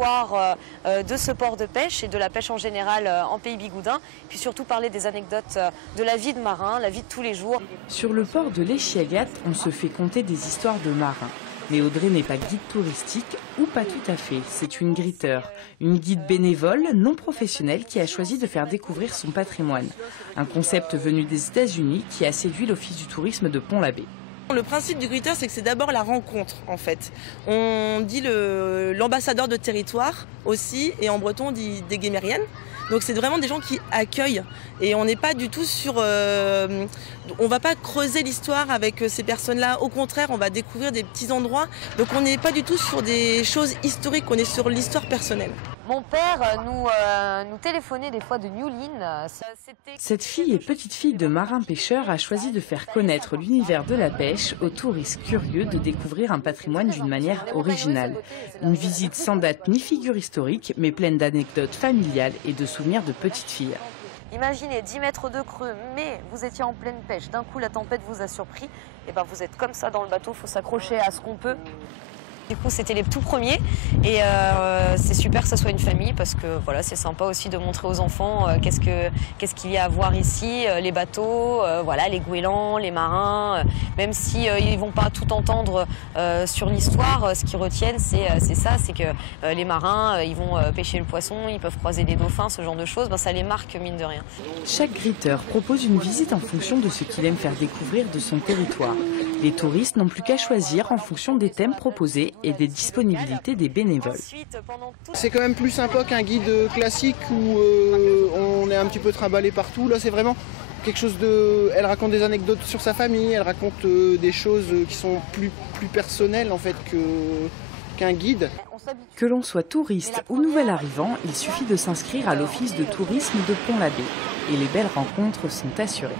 l'histoire de ce port de pêche et de la pêche en général en Pays Bigoudin, puis surtout parler des anecdotes de la vie de marin, la vie de tous les jours. Sur le port de l'Échiagat, on se fait conter des histoires de marins. Mais Audrey n'est pas guide touristique, ou pas tout à fait. C'est une gritteur, une guide bénévole, non professionnelle, qui a choisi de faire découvrir son patrimoine. Un concept venu des États-Unis qui a séduit l'Office du tourisme de Pont-l'Abbé. Le principe du gritter, c'est que c'est d'abord la rencontre, en fait. On dit l'ambassadeur de territoire aussi, et en breton on dit des guémériennes. Donc c'est vraiment des gens qui accueillent, et on n'est pas du tout sur... on va pas creuser l'histoire avec ces personnes-là, au contraire, on va découvrir des petits endroits. Donc on n'est pas du tout sur des choses historiques, on est sur l'histoire personnelle. Mon père nous téléphonait des fois de Newlyn. Cette fille et petite fille de marin-pêcheur a choisi de faire connaître l'univers de la pêche aux touristes curieux de découvrir un patrimoine d'une manière originale. Une visite sans date ni figure historique, mais pleine d'anecdotes familiales et de souvenirs de petites filles. Imaginez 10 mètres de creux, mais vous étiez en pleine pêche. D'un coup, la tempête vous a surpris. Et ben, vous êtes comme ça dans le bateau, il faut s'accrocher à ce qu'on peut. Du coup, c'était les tout premiers et c'est super que ça soit une famille parce que voilà, c'est sympa aussi de montrer aux enfants qu'est-ce qu'il y a à voir ici, les bateaux, voilà, les goélands, les marins. Même si ils vont pas tout entendre sur l'histoire, ce qu'ils retiennent, c'est ça, c'est que les marins, ils vont pêcher le poisson, ils peuvent croiser des dauphins, ce genre de choses. Ben, ça les marque mine de rien. Chaque gritteur propose une visite en fonction de ce qu'il aime faire découvrir de son territoire. Les touristes n'ont plus qu'à choisir en fonction des thèmes proposés et des disponibilités des bénévoles. C'est quand même plus sympa qu'un guide classique où on est un petit peu trimballé partout. Là, c'est vraiment quelque chose de... Elle raconte des anecdotes sur sa famille, elle raconte des choses qui sont plus personnelles en fait qu'un guide. Que l'on soit touriste ou nouvel arrivant, il suffit de s'inscrire à l'Office de tourisme de Pont-l'Abbé et les belles rencontres sont assurées.